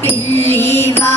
പിള്ളിവാ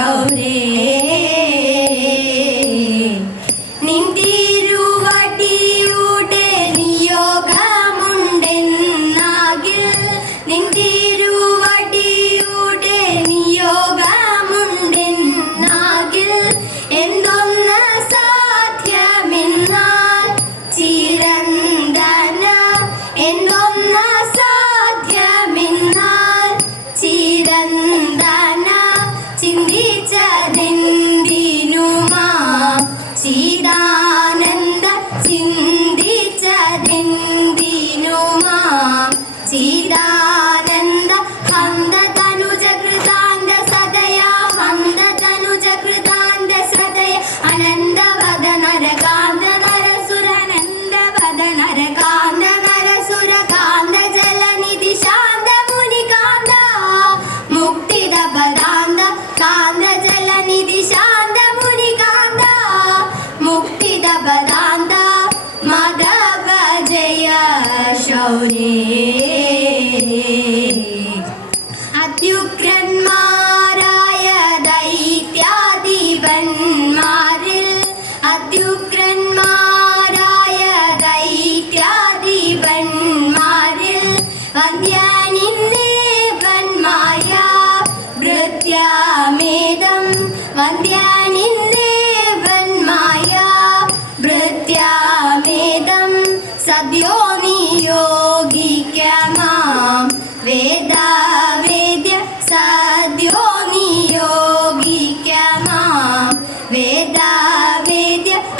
ಗೌರೇ നിന്തിരുവടിയുടെ നിയോഗമുണ്ടെന്നാകിൽ നിന്തിരുവടിയുടെ നിയോഗമുണ്ടെന്നാകിൽ എന്തോ അത്യുഗ്രന്മാരായ ദൈത്യാധിപന്മാരിൽ അത്യുഗ്രന്മാരായ ദൈത്യാധിപന്മാരിൽ വന്ദ്യാനിന്ദേവന്മായ ഭൃത്യാമേതം വന്ദ്യാ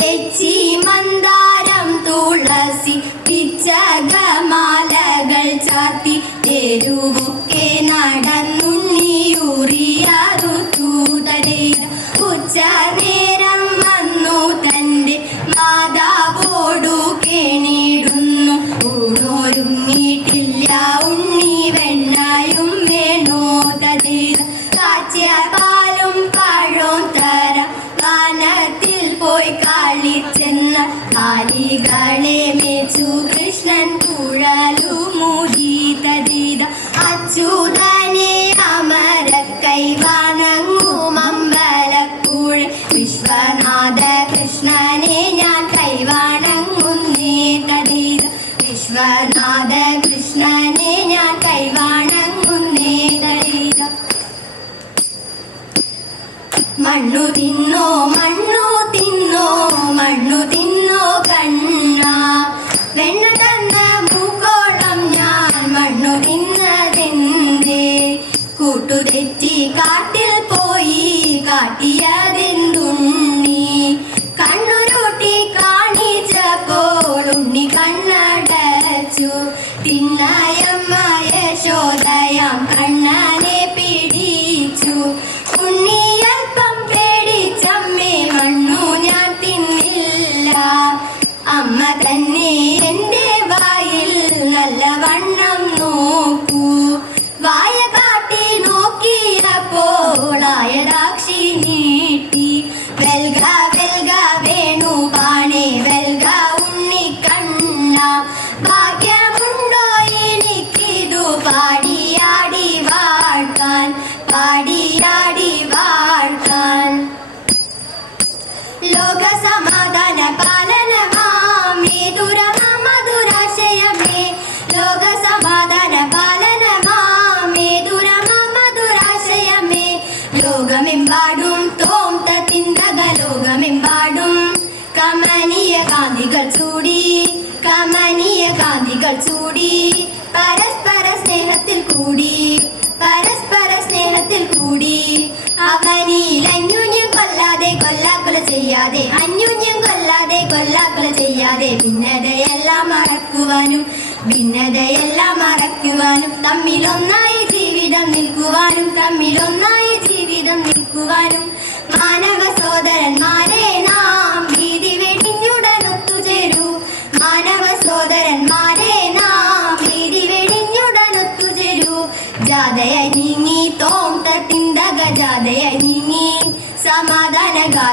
തെച്ചി മന്ദാരം തുളസി പിച്ചകമാലകൾ ചാത്തി തെരുവൊക്കെ നടന്നു നടന്നുണ്ണിയൂറിയാറു തൂതരേ ഉച്ച നേ അമര കൈവണങ്ങുന്നേ കൈവണങ്ങുന്നേ മണ്ണു തിന്നോ മണ്ണു തിന്നോ മണ്ണു തിന്നോ ചെയ്യാതെ അന്യോന്യം കൊല്ലാതെ കൊല്ലാക്കള ചെയ്യാതെ ഭിന്നതയെല്ലാം മറക്കുവാനും ഭിന്നതയെല്ലാം മറക്കുവാനും തമ്മിലൊന്നായി ജീവിതം നിൽക്കുവാനും തമ്മിലൊന്നായി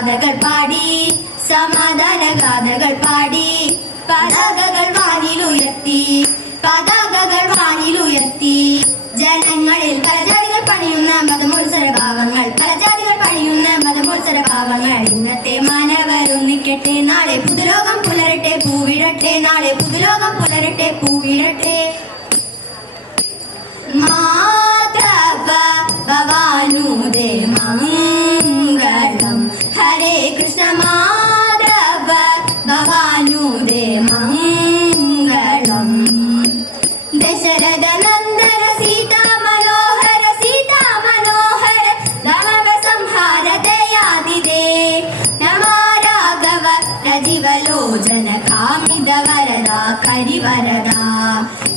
ഗാഥകൾ പാടി സമാധാന ഗാഥകൾ പാടി പതാകകൾ വാനിലുയർത്തി പതാകകൾ വാനിലുയർത്തി. ജനങ്ങളിൽ പലജാതികൾ പണിയുന്ന മതമോത്സര ഭാവങ്ങൾ പലജാതികൾ പണിയുന്ന മതമോത്സര ഭാവങ്ങൾ. ഇന്നത്തെ മാനവരൊന്നിക്കട്ടെ നാളെ പുതുലോകം പുലരട്ടെ പൂവിടട്ടെ നാളെ പുതുലോകം പുലരട്ടെ പൂവിടട്ടെ. हरिवरदा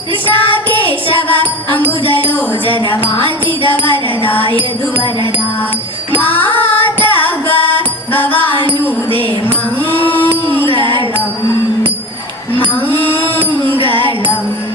कृष्णा केशव अम्बुजलोचन वाञ्छित वरदा यदुवरदा मातव भवानुदे मङ्गलम् मङ्गलम्